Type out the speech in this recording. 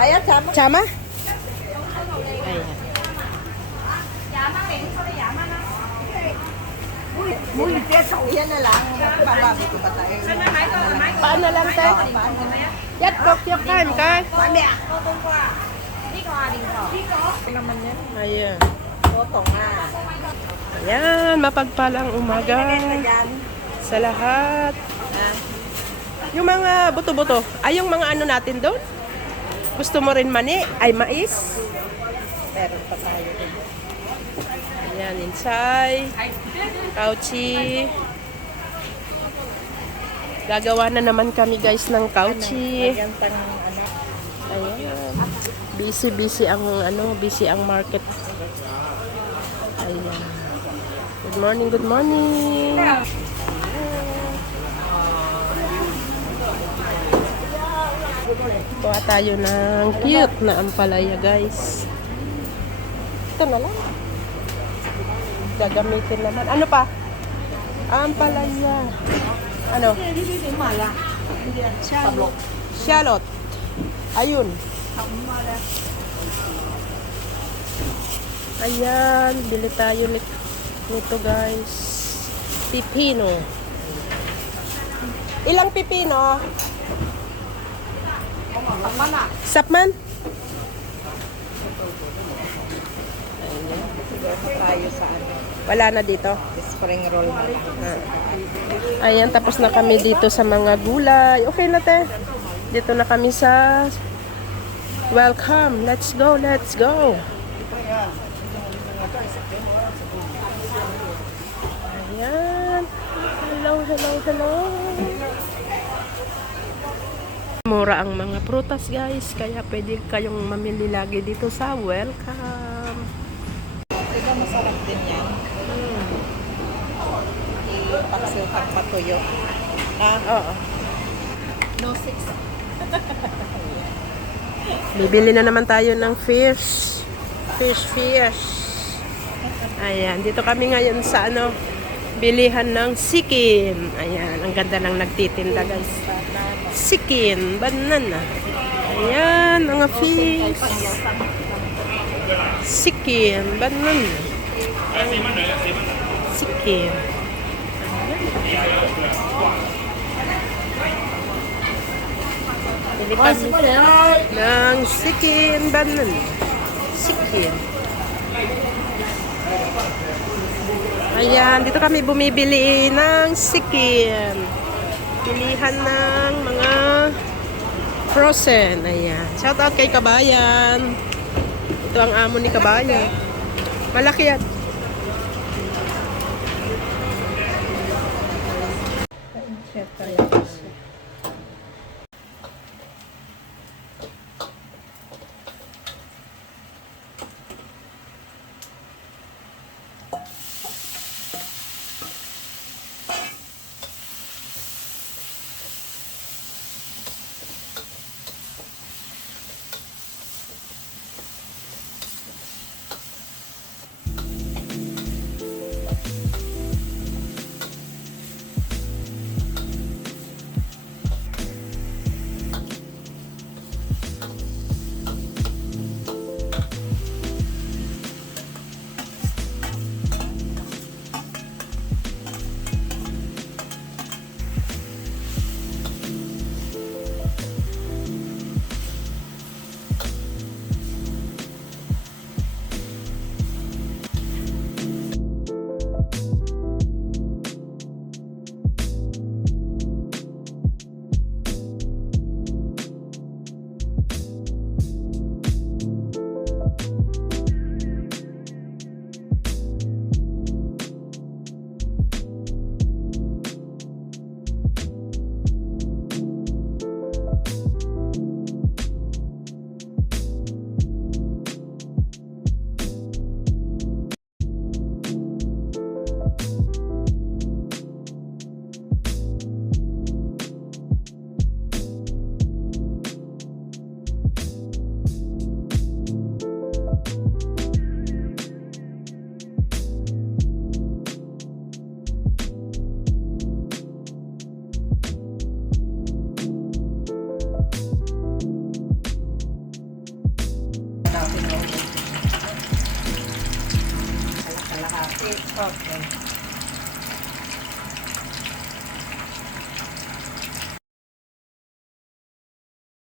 Ayan, sama. Chama? Ayan. Yan na lang. Babago ko ba tayo? Paano lang tayo? Yat, kokyok ka, kay. Naman yan. Ayan. Toto nga. Ayan, mapagpalang umaga sa lahat. Yung mga buto-buto, ay yung mga ano natin doon? Gusto mo rin mani? Ay, mais? Meron pa tayo. Ayan, insay. Kauchi. Gagawa na naman kami guys ng kauchi. Yan pang ano. Ayan. Busy ang market. Ayan. Good morning, good morning. Kuha tayo ng cute na ampalaya guys. Ito na lang. Gagamitin naman. Ano pa? Ampalaya. Ano? Shallot. Ayun. Ayan, bili tayo nito guys. Pipino. Ilang pipino? Sapman? Tayo sa ano. Wala na dito. Spring roll. Ayan, tapos na kami dito sa mga gulay. Okay na te. Dito na kami sa welcome. Let's go, let's go. Ayan. Hello, hello, hello. Mura ang mga prutas guys. Kaya pwede kayong mamili lagi dito sa welcome. Diba masarap din yan? Ipaksil pagpatuyo. Oo. No 6. Bibili na naman tayo ng fish. Fish. Ayan, dito kami ngayon sa bilihan ng sikin. Ayan, ang ganda ng nagtitinda guys. Sikin, banana. Ayan, mga fish. Sikin, banana. Sikin. Bili kami ng sikin, banana. Sikin. Ayan, dito kami bumibili ng sikin. Pilihan ng mga frozen. Ayan. Shout out kay Kabayan. Ito ang amo ni Kabayan. Malaki yan. Okay.